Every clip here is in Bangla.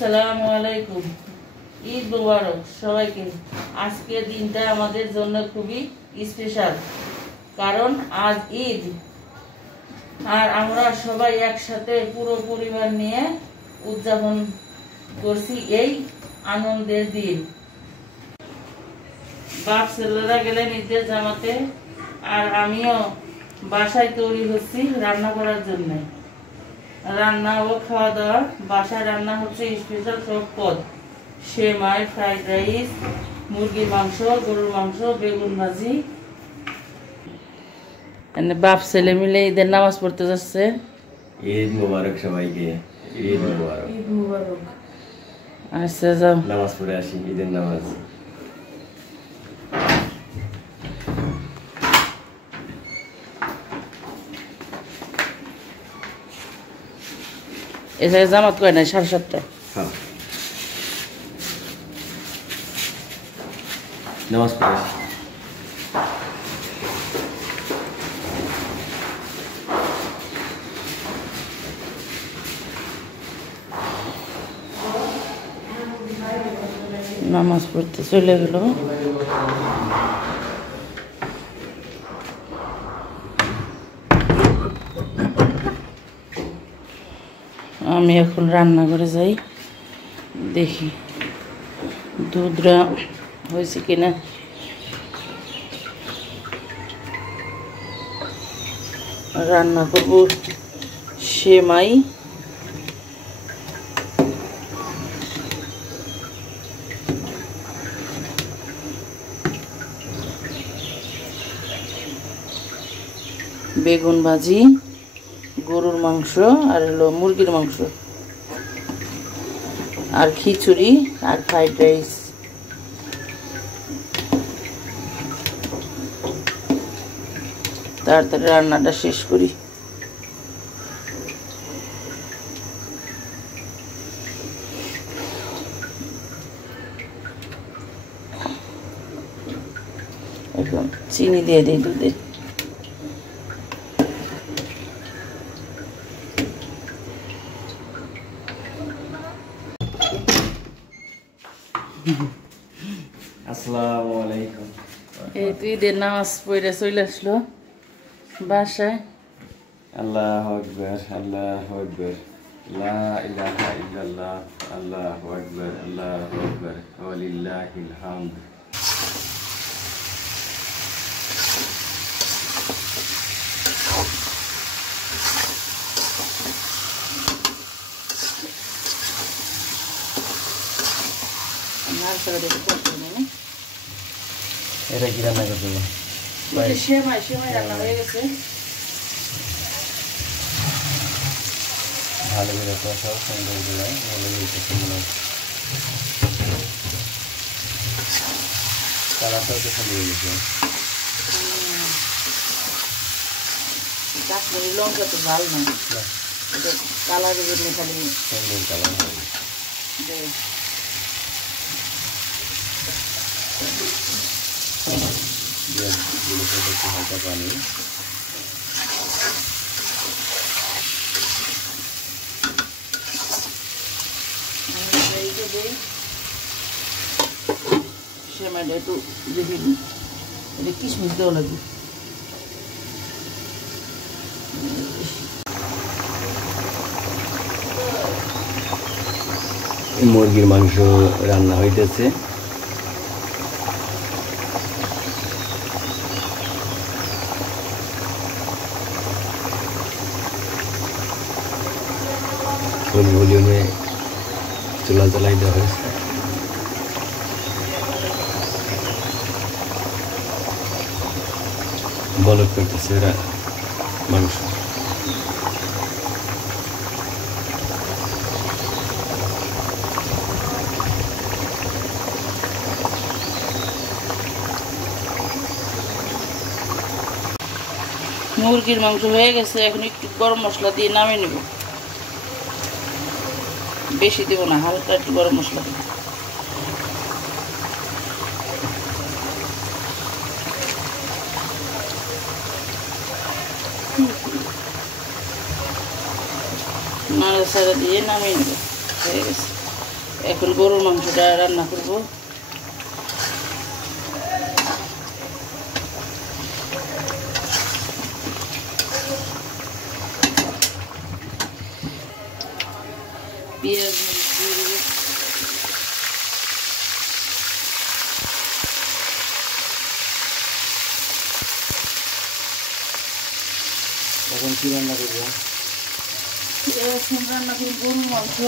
আসসালামু আলাইকুম। ঈদ মুবারক সবাইকে। আজকের দিনটা আমাদের জন্য খুবই স্পেশাল, কারণ আজ ঈদ আর আমরা সবাই একসাথে পুরো পরিবার নিয়ে উদযাপন করছি এই আনন্দের দিন। বাপ ছেলেরা গেলেন ঈদের জামাতে, আর আমিও বাসায় তৈরি হচ্ছি রান্না করার জন্য। রান্না ও খাওয়া দাওয়া, বাসায় রান্না হচ্ছে স্পেশাল সব পদ: সেমাই, ফ্রাইড রাইস, মুরগির মাংস, গরুর মাংস, বেগুন ভাজি। বাপ ছেলে মিলে ঈদের নামাজ পড়তে যাচ্ছে। ঈদ মুবারক সবাইকে। ঈদ মুবারক। ঈদ মুবারক। আচ্ছা, যাও নামাজ পড়ে আসি, ঈদের নামাজ। এ জায়গায় জামাত কয় নাই 7:30টায়। হ্যাঁ, নামাজ পড়ে আসি। নামাজ পড়তে চলে গেল। আমি এখন রান্নাঘরে যাই, দেখি দুধটা হয়েছে কিনা। রান্না করব সেমাই, বেগুন ভাজি, গরুর মাংস আর হলো মুরগির মাংস, আর খিচুড়ি আর ফ্রাইড রাইস। তাড়াতাড়ি রান্নাটা শেষ করি। এখন চিনি দিয়ে দিই দুধে। আসসালামু আলাইকুম। এই তো ঈদের নামাজ পড়ে চলে আসলো বাসায়। আল্লাহু আকবার, আল্লাহু আকবার, লা ইলাহা ইল্লাল্লাহ, আল্লাহু আকবার, আল্লাহু আকবার, ওয়া লিল্লাহিল হামদ। এটা কি রান্না করতে হবে? সেমাই রান্না হয়ে গেছে। ভালো করে কষাও, সুন্দর করে ভালো হয়েছে। মনে হয় কালারটাও তো সুন্দর হয়েছে। কাশ্মীরি লঙ্কা তো ভালো না, কালারের জন্য খালি সুন্দর কালার হবে। একটু হালকা পানি, সেমাইটা একটু দেখে দিই, এটা কিশমিশ দেওয়া লাগবে। মুরগির মাংস রান্না হইতেছে। ফুল ভলিউমে চুলা জ্বালাই দেওয়া হয়েছে। বলক করতেছে এরা মাংস। মুরগির মাংস হয়ে গেছে, এখন একটু গরম মশলা দিয়ে নামিয়ে নেব। বেশি দেবো না, হালকা একটু গরম মশলা দেবো। নাড়াচাড়া দিয়ে নামিয়ে নেব। হয়ে গেছে। এখন গরুর মাংসটা রান্না করব। পেঁয়াজ দিয়ে দেবো। এখন কি রান্না করবো? এখন রান্না করি গরুর মাংস।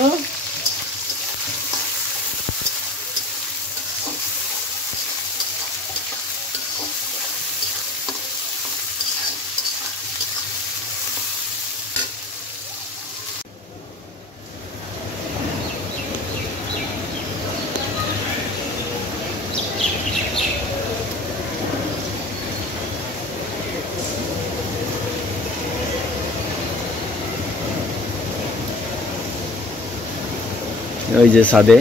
ওই যে ছাদে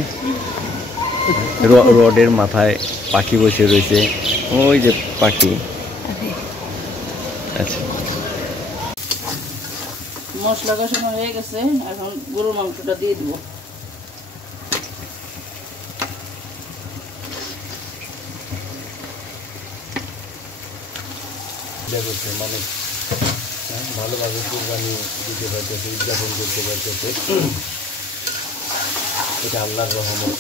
রডের মাথায় পাখি বসে রয়েছে, ওই যে পাখি। আচ্ছা, মশলা কষানো হয়ে গেছে, এখন গরুর মাংসটা দিয়ে দিব। মানে ভালোভাবে কোরবানি দিতে পারতেছে, উদযাপন করতে পারতেছে, এটা আল্লাহর রহমত।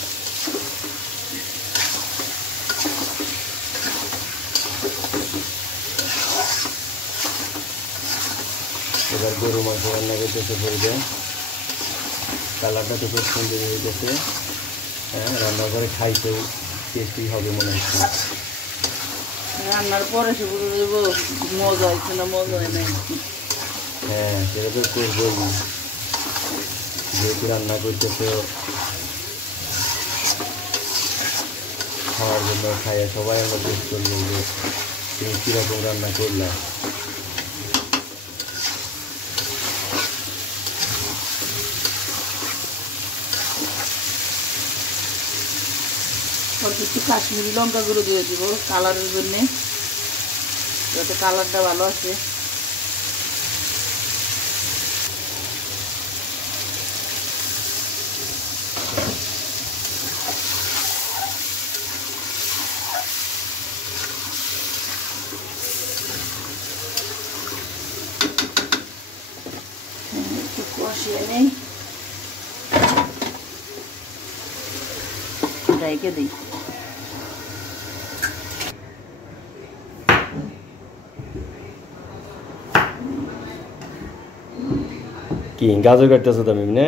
এবার গরু মাংস রান্না করতেছে পরিবে, কালারটা তো খুব সুন্দর হয়ে গেছে। হ্যাঁ, রান্না করে খাইতেও টেস্টি হবে মনে হচ্ছে। রান্নার পরে সে বুঝে দেবো মজা হয়েছে না মজা হয় নাই। হ্যাঁ, সেটা তো করবোই, যেহেতু রান্না করতেছে খাওয়ার জন্য, খাইয়া সবাই আমরা টেস্ট করবো যে তুমি কীরকম রান্না করলাম। অল্প একটু কাশ্মীরি লঙ্কা গুঁড়ো দিয়ে দিব কালারের জন্যে, যাতে কালারটা ভালো আসে। একটু কষিয়ে নেই, রেখে দিই। কি গাজর কাটতেছো তুমি না?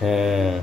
হ্যাঁ,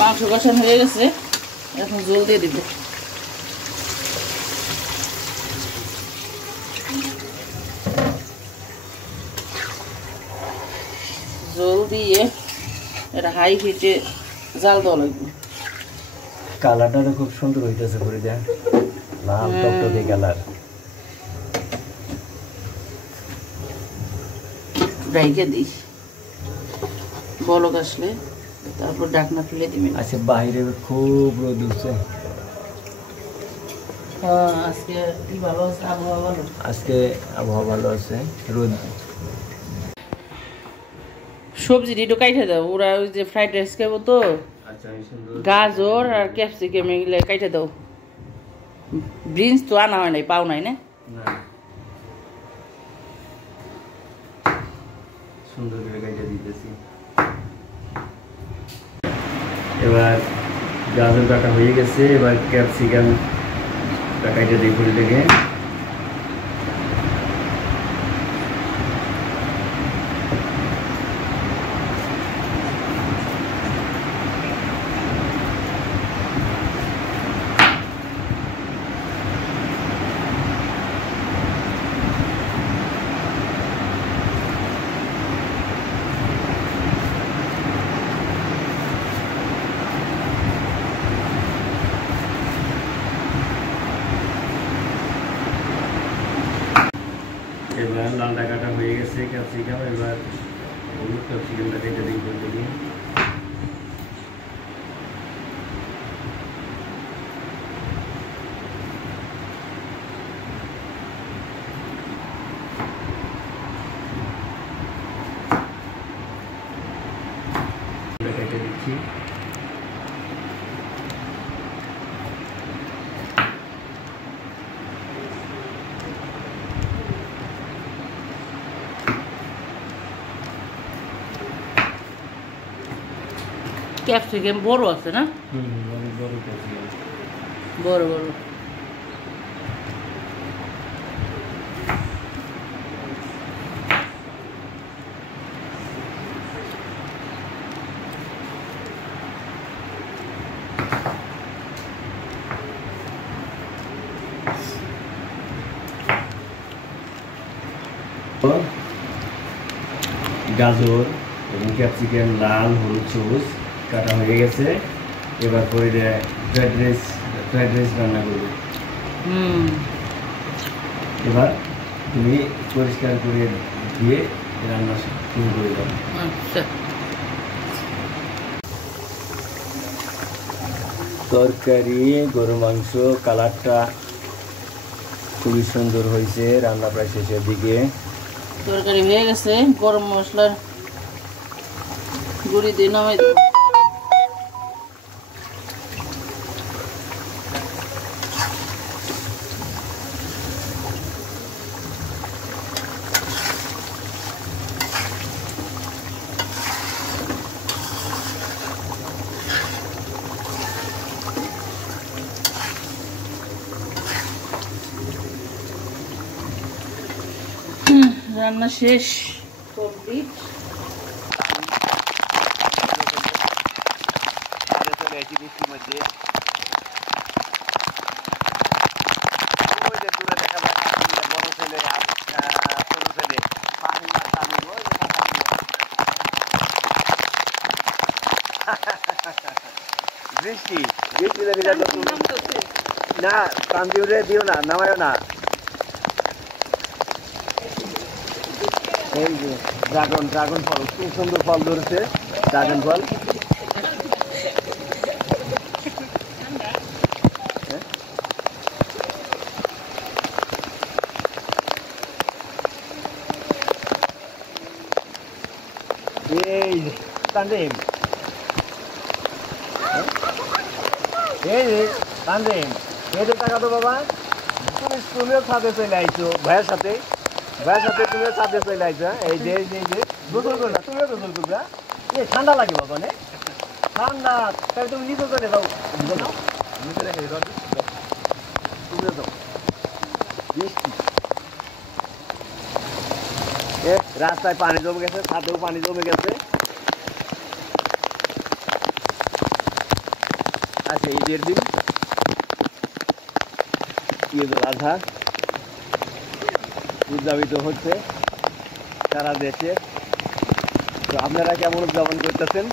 মাংস কষানো হয়ে গেছে, এখন জল দিয়ে দিব। জল দিয়ে এটা হাই হিটে জাল দেওয়া লাগবে। কালারটা তো খুব সুন্দর হইতেছে করে দেন, লাল টকটকে কালার। ঢাইকে দিই, বলক আসলে তারপর ঢাকনা তুলে দিবেন। আচ্ছা, বাইরে খুব রোদ উঠছে। আজকে কি ভালো আছে, আবহাওয়া ভালো। আজকে আবহাওয়া ভালো আছে, রোদ। সবজি একটু কাইটে দাও, ওরা ওই যে ফ্রাইড রাইস খাবো তো, আচ্ছা, আমি সুন্দর গাজর আর ক্যাপসিকাম এগুলো কাইটে দাও। বিনস তো আনা হয় নাই, পাও নাই না? না, সুন্দর করে কাইটা দিতেছি। এবার গাজর কাটা হয়ে গেছে, এবার ক্যাপসিকাম কাইটা দিই ফুল থেকে। এবার লালটা কাটা হয়ে গেছে, ক্যাপসিকাম এবার হলুদ ক্যাপসিকামটা কেটে দিই বলতে। কেটে দিচ্ছি। ক্যাপসিকাম বড় আছে না? অনেক বড় ক্যাপসিকাম। বড় বড়। গাজর এবং ক্যাপসিকাম লাল হলুদ সবুজ কাটা হয়ে গেছে। এবার পরে ফ্রাইড রাইস রান্না করবো। এবার তুমি পরিষ্কার করে দিয়ে রান্না শুরু করে দাও। আচ্ছা। তরকারি গরু মাংস কালারটা খুবই সুন্দর হয়েছে, রান্না প্রায় শেষের দিকে। তরকারি হয়ে গেছে, গরম মশলার গুঁড়ি দিয়ে নামাই দেবো। রান্না শেষ, কমপ্লিট। বৃষ্টি না, কান্দিউরে দিও না, নামায়ও না। এই যে ড্রাগন ফল, খুব সুন্দর ফল ধরেছে ড্রাগন ফল। এই তানজিম, এই তানজিম, এদের টাকা তো বাবা, তুমিও ছাদে চলে আইছো ভাইয়ের সাথে তুমিও ছাদে চলে আইছো। এই যে গোসল করবে, তুমিও গোসল করবে। এই ঠান্ডা লাগে বাবা, নে ঠান্ডা, তাই তুমি নিচে চলে যাও, নিচে রেখে দাও, তুমিও যাও। বৃষ্টি, রাস্তায় পানি জমে গেছে, ছাদেও পানি জমে গেছে। আচ্ছা, ঈদের দিন ঈদুল আজহা উদযাপিত হচ্ছে সারা দেশে। তো আপনারা কেমন উদযাপন করতেছেন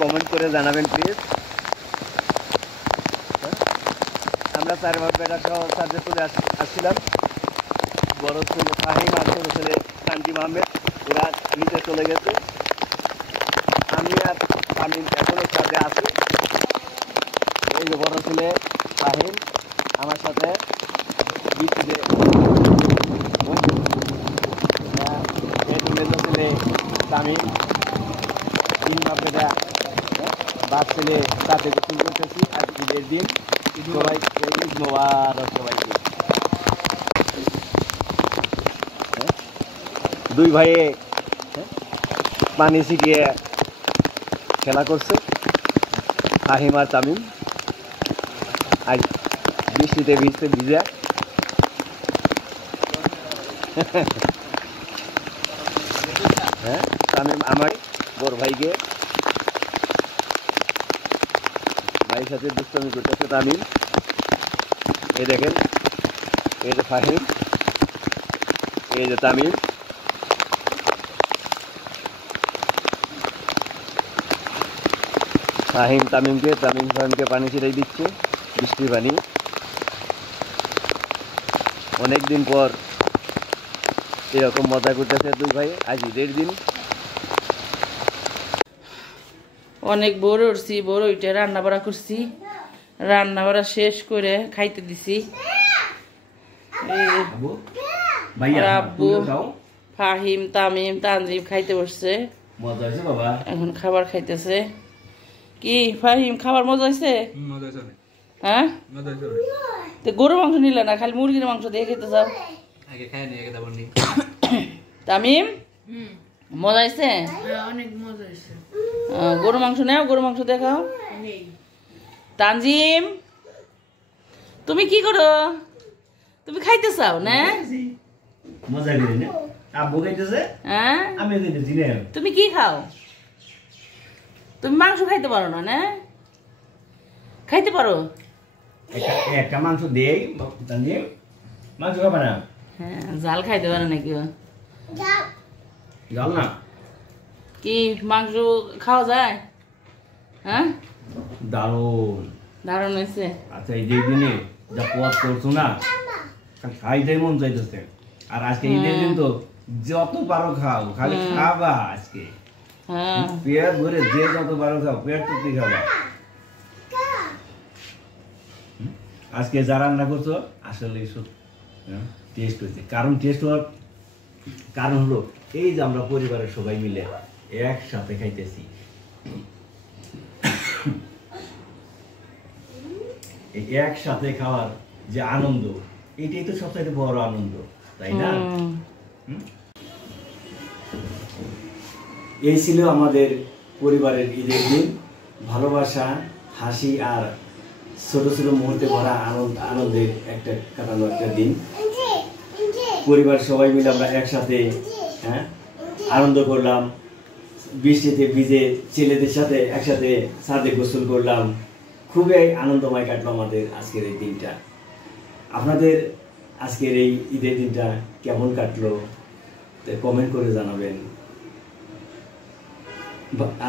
কমেন্ট করে জানাবেন প্লিজ। আমরা 4 ভাগ বেটা সহ সাথে চলে আসছিলাম। বড় ছেলে ফাহিম আর ছোট ছেলে শান্তিম আহমেদ, ওরা নিচে চলে গেছে। আমি আর আমি এখনো সাথে আছি। এই যে বড় ছেলে ফাহিম আমার সাথে বৃষ্টিতে, ছেলে তামিম, 3 ভাগ বেটা বাদ ছেলে সাথে গোসল করতেছি। আর ঈদের দিন সবাই ঈদ মোবারক সবাইকে। 2 ভাইয়ে পানি ছিটিয়ে খেলা করছে, ফাহিম আর তামিম। আর বৃষ্টিতে ভিজে হ্যাঁ, তামিম আমার বড় ভাইকে, ভাইয়ের সাথে দুষ্টামি করতেছে তামিম। এই দেখেন, এই যে ফাহিম, এই যে তামিম। তামিম ফাহিমকে পানি ছিটাই দিচ্ছে, বৃষ্টির পানি। অনেকদিন পর এরকম মজা করতেছে দুই ভাই আজ ঈদের দিন। অনেক বড় উঠছি, বড় ওইটা রান্না বাড়া করছি, রান্না বাড়া শেষ করে খাইতে দিছি। আব্বু, ফাহিম, তামিম, তানজিম খাইতে বসছে, মজা হয়েছে বাবা, এখন খাবার খাইতেছে। কি ফাহিম, খাবার মজা হয়েছে? হ্যাঁ, তো গরুর মাংস নিলে না, খালি মুরগির মাংস দিয়ে খেতে যাও। তামিম, মজা হয়েছে? অনেক মজা হয়েছে। গরু মাংস নেও, গরু মাংস দেখাও। তানজিম, তুমি কি করো? তুমি খাইতে চাও না? মজা করে না? আব্বু খাইতেছে, হ্যাঁ আমি খাইতেছি না। তুমি কি খাও? তুমি মাংস খাইতে পারো না? না খাইতে পারো? একটা মাংস দেই, মাংস খাবে না? হ্যাঁ, জাল খাইতে পারো না কেউ? জাল না কি মাংস খাওয়া যায়? হ্যাঁ, দারুণ দারুণ হয়েছে। আচ্ছা, এই যে দিনে যা পথ করছো না, খাইতেই মন চাইতেছে। আর আজকে ঈদের দিন তো যত পারো খাও, খালি খাবা আজকে। হ্যাঁ, পেট ভরে যে যত পারো খাও, পেট তৃপ্তি খাবা। আজকে যা রান্না করছো আসলে টেস্ট হয়েছে। কারণ টেস্ট হওয়ার কারণ হলো এই যে আমরা পরিবারের সবাই মিলে একসাথে খাইতেছি। এই একসাথে খাওয়ার যে আনন্দ, এটাই তো সবথেকে বড় আনন্দ, তাই না? এই ছিল আমাদের পরিবারের ঈদের দিন। ভালোবাসা, হাসি আর ছোট ছোট মুহূর্তে ভরা আনন্দের একটা কাটানো একটা দিন। পরিবার সবাই মিলে আমরা একসাথে আনন্দ করলাম। বৃষ্টিতে ভিজে ছেলেদের সাথে একসাথে ছাদে গোসল করলাম। খুবই আনন্দময় কাটলো আমাদের আজকের এই দিনটা। আপনাদের আজকের এই ঈদের দিনটা কেমন কাটলো কমেন্ট করে জানাবেন।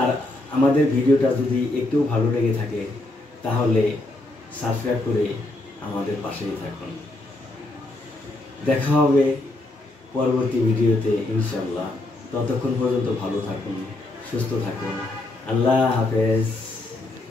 আর আমাদের ভিডিওটা যদি একটু ভালো লেগে থাকে তাহলে সাবস্ক্রাইব করে আমাদের পাশেই থাকুন। দেখা হবে পরবর্তী ভিডিওতে ইনশাআল্লাহ। ততক্ষণ পর্যন্ত ভালো থাকুন, সুস্থ থাকুন। আল্লাহ হাফেজ।